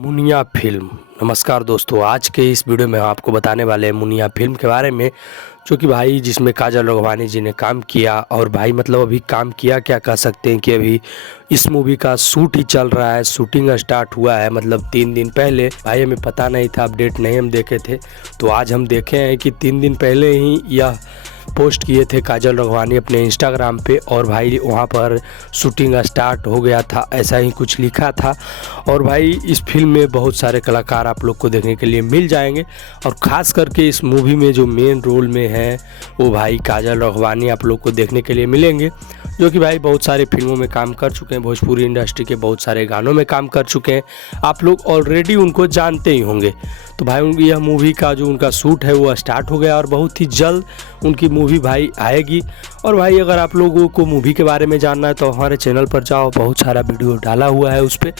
Muniya film. नमस्कार दोस्तों, आज के इस वीडियो में हम आपको बताने वाले हैं मुनिया फिल्म के बारे में, जो कि भाई जिसमें काजल राघवानी जी ने काम किया। और भाई मतलब अभी काम किया क्या कह सकते हैं कि अभी इस मूवी का शूट ही चल रहा है, शूटिंग स्टार्ट हुआ है मतलब 3 दिन पहले। भाई हमें पता नहीं था, अपडेट नहीं हम देखे थे, तो आज हम देखे हैं कि 3 दिन पहले ही यह पोस्ट किए थे काजल राघवानी अपने इंस्टाग्राम पे। और भाई वहाँ पर शूटिंग स्टार्ट हो गया था, ऐसा ही कुछ लिखा था। और भाई इस फिल्म में बहुत सारे कलाकार आप लोग को देखने के लिए मिल जाएंगे, और ख़ास करके इस मूवी में जो मेन रोल में है वो भाई काजल राघवानी आप लोग को देखने के लिए मिलेंगे, जो कि भाई बहुत सारे फिल्मों में काम कर चुके हैं, भोजपुरी इंडस्ट्री के बहुत सारे गानों में काम कर चुके हैं, आप लोग ऑलरेडी उनको जानते ही होंगे। तो भाई यह मूवी का जो उनका शूट है वो स्टार्ट हो गया और बहुत ही जल्द उनकी मूवी भाई आएगी। और भाई अगर आप लोगों को मूवी के बारे में जानना है तो हमारे चैनल पर जाओ, बहुत सारा वीडियो डाला हुआ है उस पर।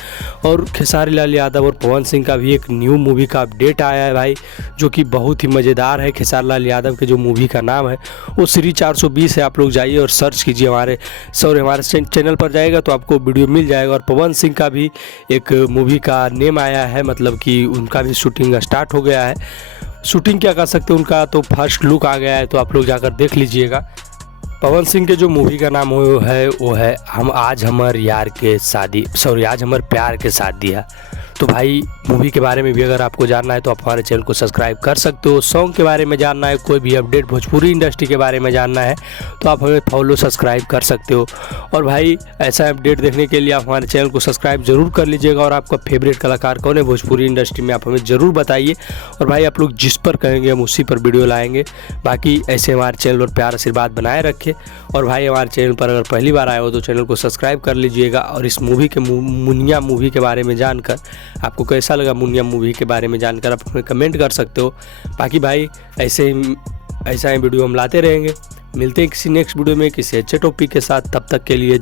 और खेसारी लाल यादव और पवन सिंह का भी एक न्यू मूवी का अपडेट आया है भाई, जो कि बहुत ही मज़ेदार है। खेसारी लाल यादव के जो मूवी का नाम है वो श्री 420 है, आप लोग जाइए और सर्च कीजिए, हमारे चैनल पर जाएगा तो आपको वीडियो मिल जाएगा। और पवन सिंह का भी एक मूवी का नेम आया है, मतलब कि उनका भी शूटिंग स्टार्ट हो गया है। शूटिंग क्या कर सकते हैं, उनका तो फर्स्ट लुक आ गया है, तो आप लोग जाकर देख लीजिएगा। पवन सिंह के जो मूवी का नाम वो है हम आज हमर प्यार के शादी है। तो भाई मूवी के बारे में भी अगर आपको जानना है तो आप हमारे चैनल को सब्सक्राइब कर सकते हो। सॉन्ग के बारे में जानना है, कोई भी अपडेट भोजपुरी इंडस्ट्री के बारे में जानना है तो आप हमें फॉलो सब्सक्राइब कर सकते हो। और भाई ऐसा अपडेट देखने के लिए आप हमारे चैनल को सब्सक्राइब जरूर कर लीजिएगा। और आपका फेवरेट कलाकार कौन है भोजपुरी इंडस्ट्री में, आप हमें ज़रूर बताइए। और भाई आप लोग जिस पर कहेंगे हम उसी पर वीडियो लाएंगे। बाकी ऐसे हमारे चैनल पर प्यार आशीर्वाद बनाए रखें। और भाई हमारे चैनल पर अगर पहली बार आए हो तो चैनल को सब्सक्राइब कर लीजिएगा। और इस मूवी के मुनिया मूवी के बारे में जानकर आपको कैसा लगा, मुनिया मूवी के बारे में जानकर आप हमें कमेंट कर सकते हो। बाकी भाई ऐसा ही वीडियो हम लाते रहेंगे। मिलते हैं किसी नेक्स्ट वीडियो में किसी अच्छे टॉपिक के साथ, तब तक के लिए